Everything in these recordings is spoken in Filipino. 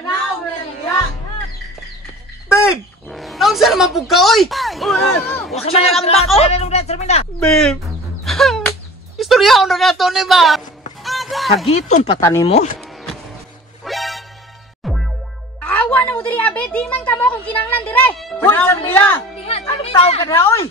Kanaog na niya. Babe! Naunsa naman po ka, oy! Wala ka na ambak, oh! Babe! Istorya na nato ni ba? Hagiton patani mo. Awa na mo diri abe, di man kamo kung kinanglan dire. Hoy, Sarmila! Anong tawag ka na, oy?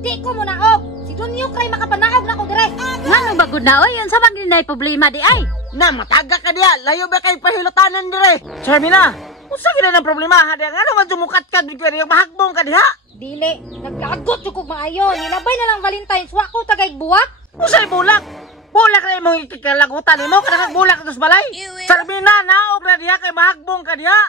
Di ko mo naog. Si Dunyo kay makapanaog na ko dire. Ngano bagod na oy, yun sa bang dinay problema di ay. Na, mataga ka diya. Layo ba kay pahilutanan dire? Sarmila, unsa gina ng problema ha diya? Ngano man sumukat ka di ka diya mahagbong ka diha? Dili, naglagot jud kog maayo. Nilabay na lang Valentine's, wa ko tagay buwak. Unsa bulak? Bulak na imong ikikalagutan nimo kada bulak tos balay. Sarmila, naog na diha kay mahagbong ka diha.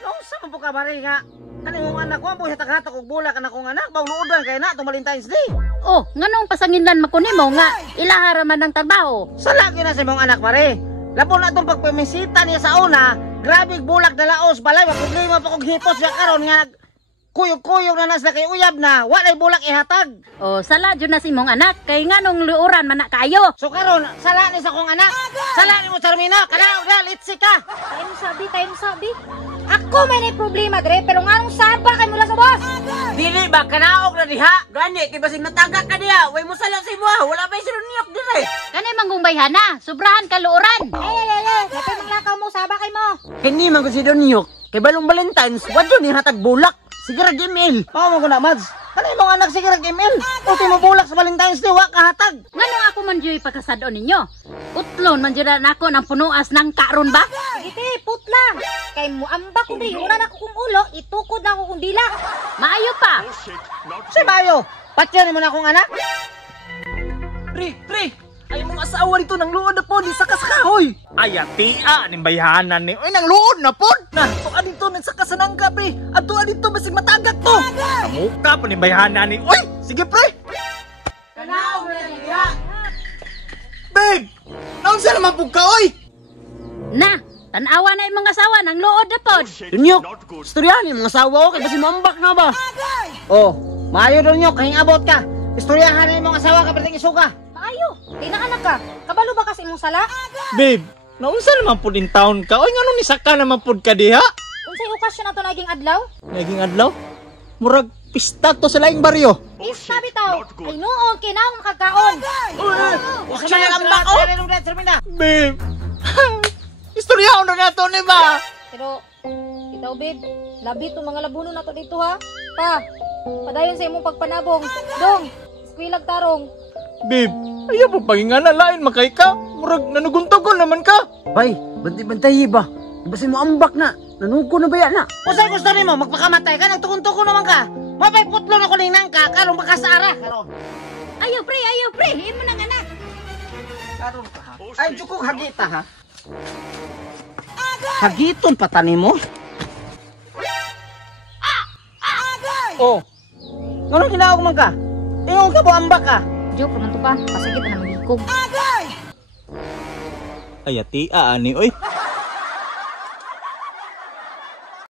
Unsa man po ka bari nga? Kanimong anak ko ang buhay hatag-hatag og bulak anak kong anak, bawluodan kay na tong Valentine's Day. Oh, nganong pasanginlan makunimo nga ilahara man ng trabaho. Sa lagi na sa imong anak pare. Lapo na itong pagpamisita niya sa una, grabe bulak na laos balay, problema pa kong hipos siya karon nga kuyog-kuyog na nas na kay uyab na, walay bulak ihatag. Oh, sala jud na si mong anak kay nganong luuran man na kayo. So karon, sala ni sa kong anak. Sala ni mo Charmina, kanaog na litsi ka. Tayo sabi. Ako may nay problema dire, pero nganong saba kay mula sa boss? Dili ba kanaog na diha? Gani kay basig natagak ka diha, way mo sala sa imo, wala bay sila niyok dire. Kanay manggumbayhan na, sobrahan ka luuran. Napay manglakaw mo, saba kay mo. Kini man ko si Donyok, kay balong Valentine's, wadyo ni hatag bulak. Sige ra email. Mao mo ko na Mads. Kanay mga anak sige ra email. Uti mo bulak sa Valentine's Day wa ka hatag. Nganong ako man joy pagkasadon ninyo? Utlon man jud nako ng punuas ng karon ba? Iti, putla. Kay mo ambak ko di, una na ko kung ulo, itukod na ko kung dila. Maayo pa. Si Mayo, patyan mo na akong anak. Pre! Ay mong asawa dito nang luod na po di sa kaskahoy! Ay atia, ning bayhanan ni. Ay nang luod na po! Na, so adito nang sa kasanangga pre! Ato adito basig matagak to! Kamuka pa ning bayhanan ni. Uy! Sige pre! Kanaog na niya. Babe! Naunsa naman po ka, oy! Na, tanawa na imong asawa nang luod na pod. Donyok, istoryahan yung mga asawa ko kay basi mambak na ba? Oh, maayo Donyok, kahing abot ka. Istoryahan yung mga asawa ka perting isuka. Maayo, di na anak ka. Kabalo ba kasi imong sala? Babe! Naunsa naman po din taon ka? Oy ngano ni saka naman po ka diha? Unsay okasyon na to naging adlaw? Naging adlaw? Murag pista to sa laing baryo. Isa bitaw. Ay noon kinaong makakaon. Wala ka na ambak, oh! Babe! Istorya na nato ni ba? Pero itaw babe, labi to mga labuno na to dito ha. Pa, padayon sa imong pagpanabong. Dong, skwilag tarong. Babe, ayaw po pagingana lain makay ka. Murag nanuguntogon naman ka. Bay, bantay-bantay ba? Basi mo ambak na. Nanugo na ba yan na? Usay gusto ni mo, magpakamatay ka, nagtukon-tukon naman ka. Mabay putlo na kuling ka, karong makasara. Karon. Ayaw pre, imo nang anak. Karon ka ha. Ay, jukog hagita ha. Hagiton patani mo? Oh. Ngano ginawa man ka? Ingon ka po ambak ka. Joke naman to pa, pasagit na magikog. Ay atia ani oy.